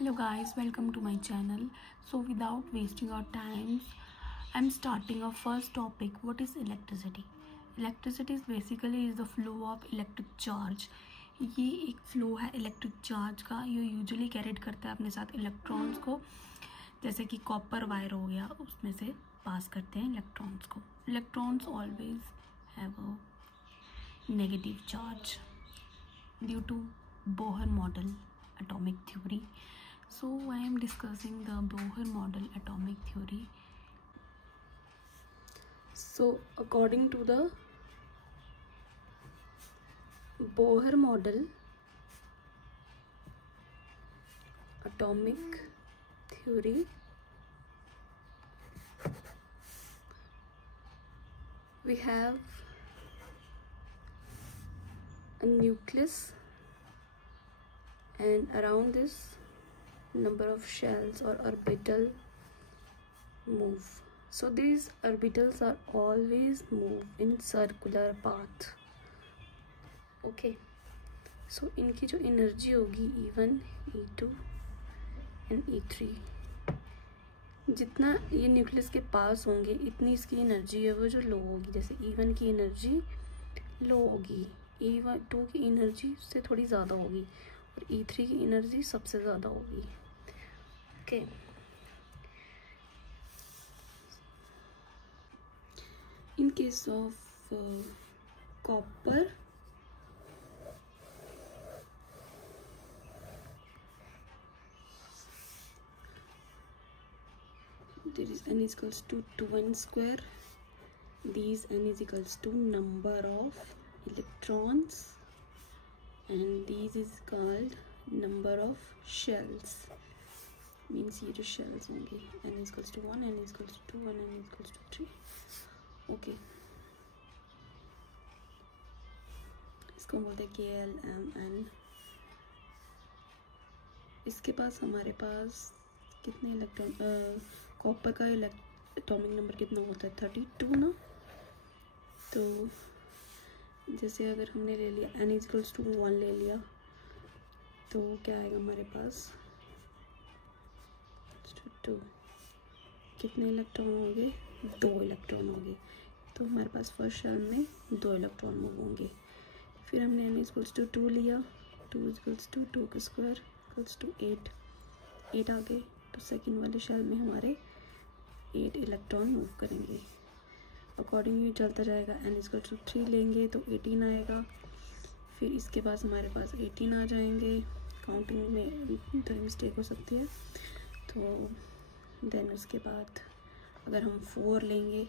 Hello guys, welcome to my channel. So without wasting our time, I'm starting our first topic. What is electricity? Electricity is basically the flow of electric charge. ये एक flow है electric charge का. ये usually carried करता है अपने साथ electrons को. जैसे कि कॉपर वायर हो गया, उसमें से पास करते हैं इलेक्ट्रॉन्स को. Electrons always have a negative charge due to Bohr model atomic theory. So I am discussing the Bohr model atomic theory. So according to the Bohr model atomic theory, we have a nucleus and around this number of shells or orbital move. So these orbitals are always move in circular path. Okay, so इनकी जो energy होगी E1, E2 and E3, जितना ये nucleus के पास होंगे इतनी इसकी energy है वो जो लो होगी. जैसे E1 की एनर्जी लो होगी, E2 की एनर्जी उससे थोड़ी ज़्यादा होगी और E3 की एनर्जी सबसे ज़्यादा होगी. Okay, in case of copper there is n is equals to 2n square. These n is equals to number of electrons and these is called number of shells. Means ये जो shells होंगे n is equals to 1, n is equals to 2 and n is equals to 3. Okay, इसको बोलते हैं KLMN. इसके पास हमारे पास कितने electron, copper का एटॉमिक नंबर कितना होता है 32 ना. तो जैसे अगर हमने ले लिया n is equals to 1 ले लिया तो क्या आएगा हमारे पास 2. कितने इलेक्ट्रॉन होंगे 2 इलेक्ट्रॉन होंगे. तो हमारे पास फर्स्ट शेल में 2 इलेक्ट्रॉन मूव होंगे. फिर हमने n is equals to 2 लिया, 2 is equals to 2 का स्क्वायर equals to 8 आ गए. तो सेकेंड वाले शेल में हमारे 8 इलेक्ट्रॉन मूव करेंगे. अकॉर्डिंगली चलता जाएगा. n is equal to 3 लेंगे तो 18 आएगा. फिर इसके पास हमारे पास 18 आ जाएंगे. काउंटिंग में थोड़ी मिस्टेक हो सकती है. तो देन उसके बाद अगर हम 4 लेंगे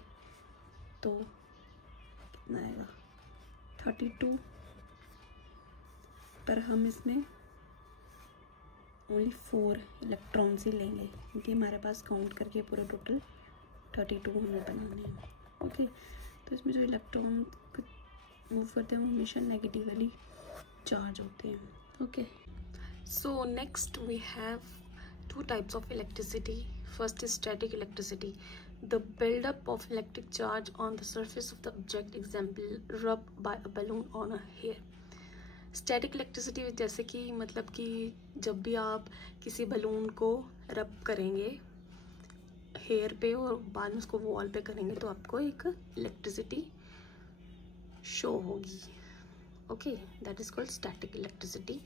तो कितना आएगा 32. पर हम इसमें ओनली 4 इलेक्ट्रॉन्स ही लेंगे क्योंकि हमारे पास काउंट करके पूरा टोटल 32 हमें बनाने हैं. ओके, तो इसमें जो इलेक्ट्रॉन मूव करते हैं वो हमेशा नेगेटिवली चार्ज होते हैं. Okay, so next we have 2 types of electricity. First is static electricity, the buildup of electric charge on the surface of the object, example rub by a balloon on a hair. Static electricity जैसे कि मतलब कि जब भी आप किसी balloon को रब करेंगे हेयर पे और बाद में उसको वॉल पे करेंगे तो आपको एक इलेक्ट्रिसिटी शो होगी. Okay, that is called static electricity.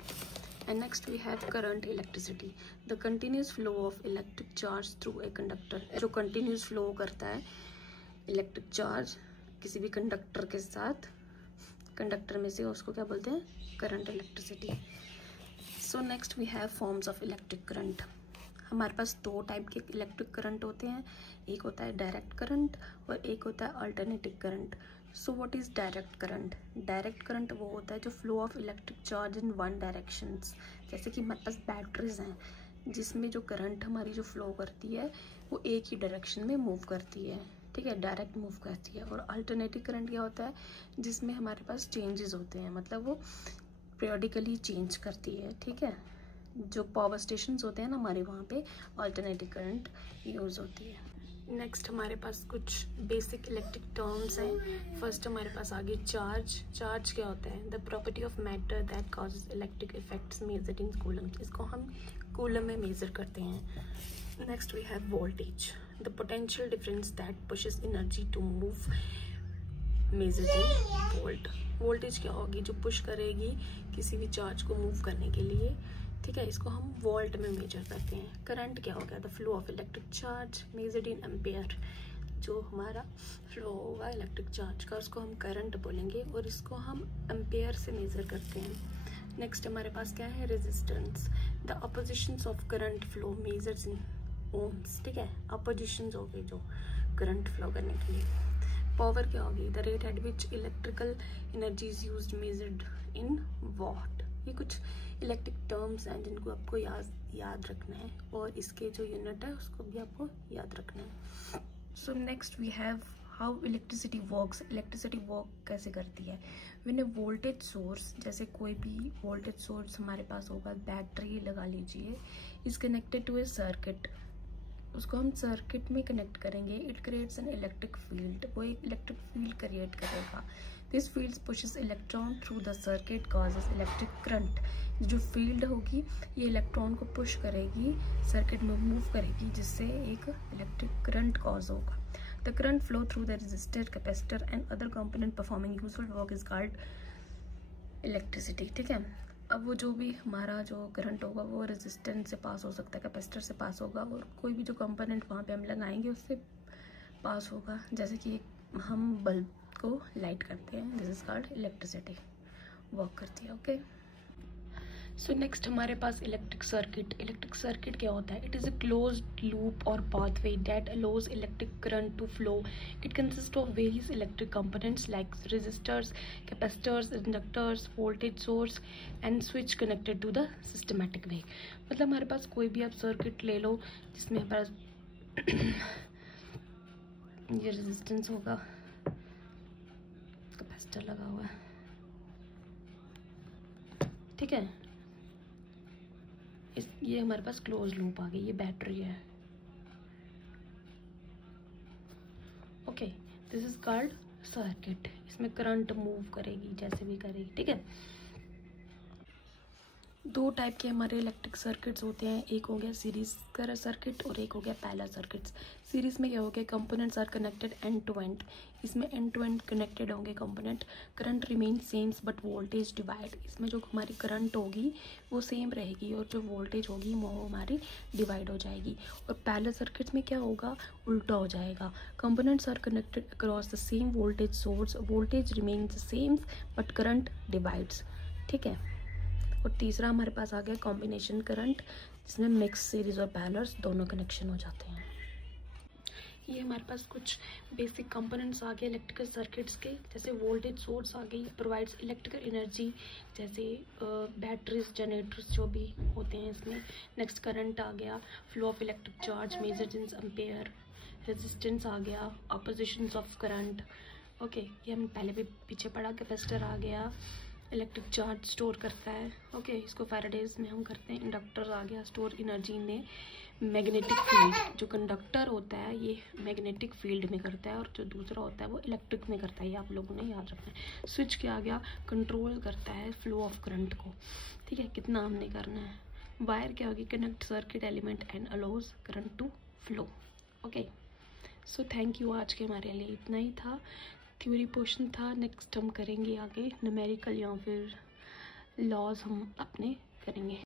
And next we have current electricity, the continuous flow of electric charge through a conductor. जो कंटिन्यूस फ्लो करता है इलेक्ट्रिक चार्ज किसी भी कंडक्टर के साथ, कंडक्टर में से, उसको क्या बोलते हैं current electricity. So next we have forms of electric current. हमारे पास 2 टाइप के इलेक्ट्रिक करंट होते हैं. एक होता है डायरेक्ट करंट और एक होता है alternative current. So what is direct current? Direct current वो होता है जो flow of electric charge in one directions. जैसे कि हमारे पास बैटरीज हैं जिसमें जो करंट हमारी जो फ्लो करती है वो एक ही डायरेक्शन में मूव करती है. ठीक है, डायरेक्ट मूव करती है. और अल्टरनेटिव करंट क्या होता है जिसमें हमारे पास चेंजेस होते हैं, मतलब वो पीरियडिकली चेंज करती है. ठीक है, जो पावर स्टेशंस होते हैं ना हमारे वहाँ पे अल्टरनेटिव करंट यूज़ होती है. नेक्स्ट हमारे पास कुछ बेसिक इलेक्ट्रिक टर्म्स हैं। फर्स्ट हमारे पास आ गई चार्ज। चार्ज क्या होता है? The property of matter that causes electric effects measured in coulomb. इसको हम कूलम में मेजर करते हैं। Next we have voltage, the potential difference that pushes energy to move measured in volt. Voltage क्या होगी? जो पुश करेगी किसी भी चार्ज को मूव करने के लिए, ठीक है, इसको हम वोल्ट में मेजर करते हैं। करंट क्या हो गया? The flow of electric charge measured in ampere. जो हमारा फ्लो होगा इलेक्ट्रिक चार्ज का उसको हम करंट बोलेंगे और इसको हम एम्पेयर से मेजर करते हैं। नेक्स्ट हमारे पास क्या है? Resistance, the oppositions of current flow measured in ohms. ठीक है, अपोजिशंस हो गई जो करंट फ्लो करने के लिए। पावर क्या होगी? The rate at which electrical energy is used measured in what. ये कुछ इलेक्ट्रिक टर्म्स हैं जिनको आपको याद रखना है और इसके जो यूनिट है उसको भी आपको याद रखना है। So next we have how electricity works. Electricity work कैसे करती है? व्हेन ए वोल्टेज सोर्स, जैसे कोई भी वोल्टेज सोर्स हमारे पास होगा, बैटरी लगा लीजिए, is connected to a circuit. उसको हम सर्किट में कनेक्ट करेंगे। It creates an electric field. वो एक इलेक्ट्रिक फील्ड क्रिएट करेगा। This field pushes electron through the circuit causes electric current. जो फील्ड होगी ये इलेक्ट्रॉन को पुश करेगी, सर्किट में मूव करेगी, जिससे एक इलेक्ट्रिक करंट कॉज होगा। The current flow through the resistor, capacitor and other component performing useful work is called electricity. ठीक है, अब वो जो भी हमारा जो करंट होगा वो रेजिस्टेंस से पास हो सकता है, कैपेसिटर से पास होगा और कोई भी जो कंपोनेंट वहाँ पे हम लगाएंगे उससे पास होगा। जैसे कि हम बल्ब को लाइट करते हैं, this is called electricity, work करती है। ओके, सो नेक्स्ट हमारे पास इलेक्ट्रिक सर्किट। इलेक्ट्रिक सर्किट क्या होता है? It is a closed loop और pathway that allows electric current to flow. It consist of various electric components like resistors, capacitors, inductors, voltage source and switch connected to the systematic way. मतलब हमारे पास कोई भी आप circuit ले लो जिसमें हमारे पास ये रेजिस्टेंस होगा, कैपेसिटर लगा हुआ है, ठीक है, ये हमारे पास क्लोज लूप आ गई, ये बैटरी है। Okay, this is called circuit. इसमें करंट मूव करेगी जैसे भी करेगी। ठीक है, दो टाइप के हमारे इलेक्ट्रिक सर्किट्स होते हैं। एक हो गया सीरीज का सर्किट और एक हो गया पैरेलल सर्किट्स। सीरीज में क्या हो गया? Components are connected end to end. इसमें एंड टू एंड कनेक्टेड होंगे component. Current remain sames but voltage divide. इसमें जो हमारी करंट होगी वो सेम रहेगी और जो वोल्टेज होगी वो हमारी डिवाइड हो जाएगी। और पैरेलल सर्किट्स में क्या होगा? उल्टा हो जाएगा। Components are connected across the same voltage source, voltage remains same but current divides. ठीक है, और तीसरा हमारे पास आ गया कॉम्बिनेशन करंट, जिसमें मिक्स, सीरीज और पैरेलल दोनों कनेक्शन हो जाते हैं। ये हमारे पास कुछ बेसिक कंपोनेंट्स आ गए इलेक्ट्रिकल सर्किट्स के। जैसे वोल्टेज सोर्स आ गई, प्रोवाइड्स इलेक्ट्रिकल एनर्जी, जैसे बैटरीज, जनरेटर्स जो भी होते हैं इसमें। नेक्स्ट करंट आ गया, flow of electric charge measured in ampere. Resistance आ गया, अपोजिशंस ऑफ करंट। ओके, ये हम पहले भी पीछे पढ़ा। कैपेसिटर आ गया, इलेक्ट्रिक चार्ज स्टोर करता है। ओके, इसको फैराडेज में हम करते हैं। इंडक्टर आ गया, स्टोर एनर्जी में। मैग्नेटिक फील्ड, जो कंडक्टर होता है ये मैग्नेटिक फील्ड में करता है और जो दूसरा होता है वो इलेक्ट्रिक में करता है। ये आप लोगों ने याद रखना है। स्विच क्या आ गया? कंट्रोल करता है फ्लो ऑफ करंट को। ठीक है, कितना हमने करना है। वायर क्या होगी? Connect circuit element and allows current to flow. Okay, so thank you. आज के हमारे लिए इतना ही था, थ्योरी पोर्शन था। नेक्स्ट हम करेंगे आगे न्यूमेरिकल या फिर लॉज हम अपने करेंगे।